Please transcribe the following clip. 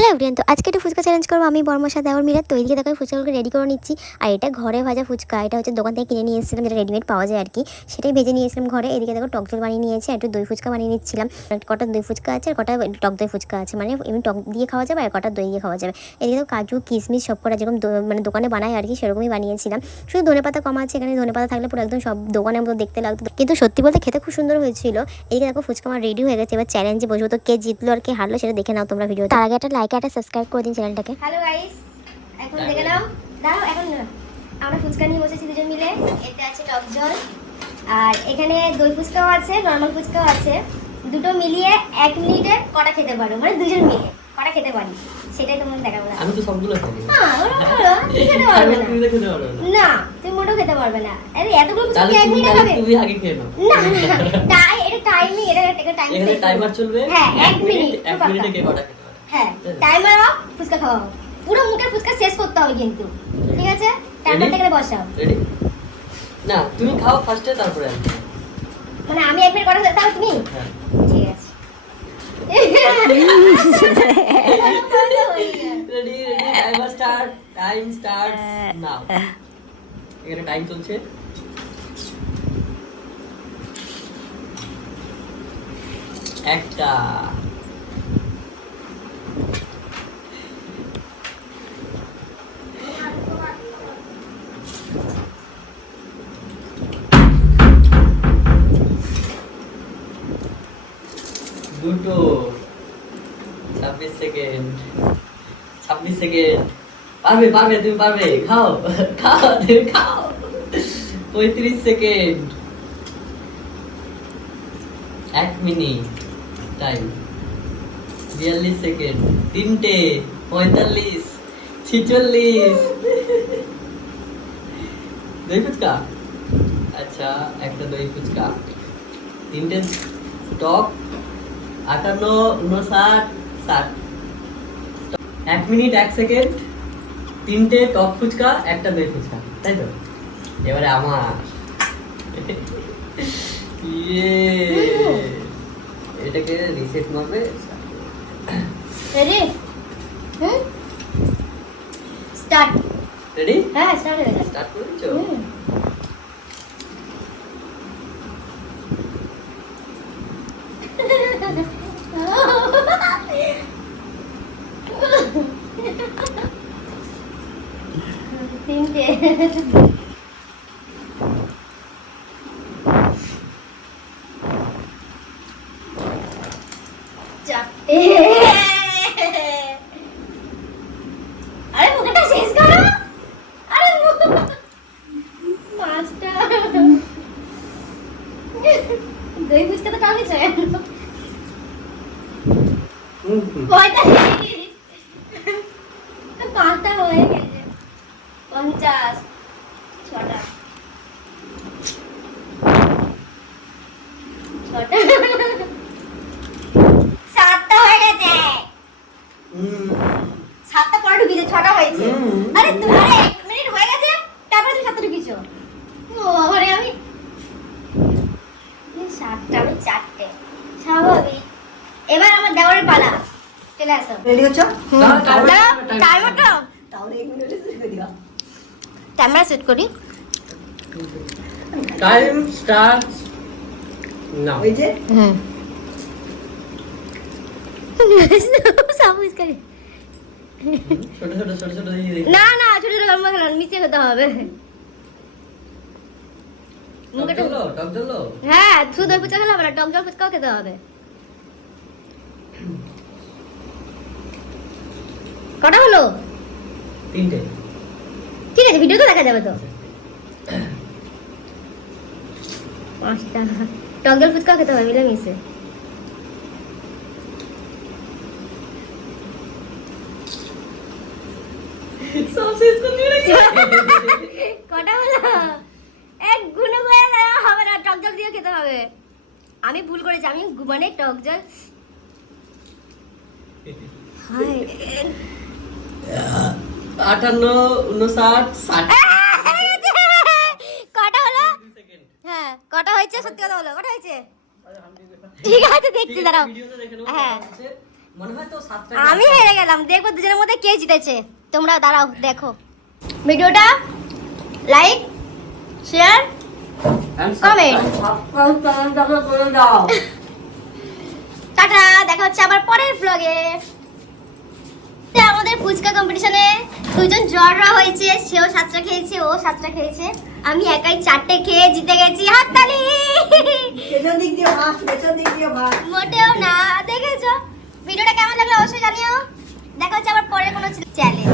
Hello everyone তো আজকে একটু ফুচকা চ্যালেঞ্জ করব। আমি সাথে আমার মিলে তো এদিকে দেখো ফুচকাগুলোকে রেডি করে নিচ্ছি। আর এটা ঘরে ভাজা ফুচকা, এটা হচ্ছে দোকান থেকে কিনে নিয়ে এসেছিলাম, যেটা রেডিমেড পাওয়া যায় আর কি। সেটাই ভেজে নিয়েছিলাম ঘরে। এদিকে দেখো টক জল বানিয়ে নিয়েছি একটু দই ফুচকা বানিয়ে নিচ্ছিলাম। কটা দই ফুচকা আছে, আর কটা টক দই ফুচকা আছে। মানে এমনি টক দিয়ে খাওয়া যাবে, আর কটা দই দিয়ে খাওয়া যাবে। এদিকে দেখো কাজু, কিশমিশ সব কটা যেরকম মানে দোকানে বানায় আর কি, সেরকমই বানিয়েছিলাম। শুধু ধনে পাতা কম আছে এখানে, ধনে পাতা থাকলে পুরো একদম সব দোকানের মতো দেখতে লাগতো। কিন্তু সত্যি বলতে খেতে খুব সুন্দর হয়েছিল। এদিকে দেখো ফুচকা আমার রেডি হয়ে গেছে। এবার চ্যালেঞ্জে বসবো। তো কে জিতলো আর কে হারলো সেটা দেখে নাও তোমরা ভিডিও তার আগে একটা লাইক একটা সাবস্ক্রাইব করে দিন চ্যানেলটাকে হ্যালো গাইস এখন দেখে নাও। দাও এখন না। আমরা ফুচকা নিয়ে বসেছি দুজন মিলে। এতে আছে টক জল আর এখানে দই ফুচকাও আছে নর্মাল ফুচকাও আছে। দুটো মিলিয়ে এক মিনিটে কটা খেতে পারো। মানে দুজন মিলে কটা খেতে পারি। সেটাই তোমাকে দেখাবো না। আমি তো সবগুলো খাই। না তুমি খেতে পারবে না। তুমি খেতে পারবে না। না তুমি মোটেও খেতে পারবে না। আরে এতগুলো ফুচকা এক মিনিটে খাবে? তুমি আগে খেয়ে নাও। না না তাই এটা টাইমিং এটা একটা টাইম এখানে টাইমার চলবে। হ্যাঁ, এক মিনিট এক মিনিটে কে কটা হ্যাঁ টাইমার অফ ফুচকা খাওয়া পুরো মুখের ফুচকা শেষ করতে হবে কিন্তু। ঠিক আছে? টাইমারটা এখানে বসাও। রেডি না তুমি খাও ফার্স্টে তারপরে মানে আমি এক মিনিট করা তাহলে তুমি? হ্যাঁ। ঠিক আছে। Ready ready timer start time starts now এখানে টাইম চলছে। একটা দুটো ছাব্বিশ সেকেন্ড ছাব্বিশ সেকেন্ড পারবে পারবে, তুমি পারবে। খাও খাও, তুমি খাও। পঁয়ত্রিশ সেকেন্ড এক মিনিট টাইম বিয়াল্লিশ সেকেন্ড তিনটে, পঁয়তাল্লিশ, ছিচল্লিশ। দই ফুচকা? আচ্ছা একটা দই ফুচকা। তিনটে, টক, আটান্ন উনষাট ষাট এক মিনিট এক সেকেন্ড। তিনটে টক ফুচকা একটা দই ফুচকা তাই তো? এবারে আমার। ইয়ে। এটাকে রিসেট মারবে। রেডি হুম? স্টার্ট রেডি হ্যাঁ স্টার্ট স্টার্ট করে দিচ্ছো হুম তিনটে। চারটে। আরে মুখটা শেষ করো। আরে পাঁচটা। দই ফুচকা তো টানি হুম। পঁয়তাল্লিশ পাঁচটা হয়ে গেছে পঞ্চাশ। ছটা। ছটা। সাতটা হয়ে গেছে। হুম। সাতটা পরে ঢুকিয়েছে ছটা হয়েছে। আরে তুমি আরে এক মিনিট হয়ে গেছে তারপরে তুমি সাতটা ঢুকিয়েছো ও আরে আমি এই সাতটা আমি চারটে। স্বাভাবিক। এবার আমার দেওয়ারের পালা। চলে আসো। রেডি হচ্ছ। তাহলে এক মিনিটে দিবা। ক্যামেরা সেট করি। টাইম স্টার্টস নাও ওই যে? হুম। না না ছোট ছোট লম্বা খেলাম মিশে খেতে হবে। হ্যাঁ শুধু ফুচকা খেলে হবে না টক জল ফুচকাও খেতে হবে। কটা হলো? তিনটে। ঠিক আছে ভিডিও তো দেখা যাবে তো। পাঁচটা টক জল ফুচকাও খেতে হবে, মিলে মিশে। সব শেষ করে দিয়ে রেখে কটা হলো এক হবে না, টক জল খেতে হবে। আমি ভুল করেছি, আমি মানে টক জল হায়। আটান্ন উনষাট ষাট কটা হলো হ্যাঁ কটা হয়েছে সত্যি কথা হলো কটা হয়েছে ঠিক আছে দেখছি দাঁড়াও দেখে হ্যাঁ। মনে হয় আমি হেরে গেলাম দেখব দুজনের মধ্যে কে জিতেছে তোমরা দাঁড়াও দেখো ভিডিওটা লাইক শেয়ার। করে টাটা দেখা হচ্ছে আবার পরের ব্লগে আমাদের ফুচকা কম্পিটিশনে দুজন জড়রা হয়েছে সেও সাতটা খেয়েছে ও সাতটা খেয়েছে। আমি একাই চারটে খেয়ে জিতে গেছি হাততালি! পেছন দিক দিয়ে ভাগ পেছন দিক দিয়ে ভাগ। মোটেও না দেখেছ? ভিডিওটা কেমন লাগল অবশ্যই জানিও। দেখা হচ্ছে আবার পরের কোনো চ্যালেঞ্জ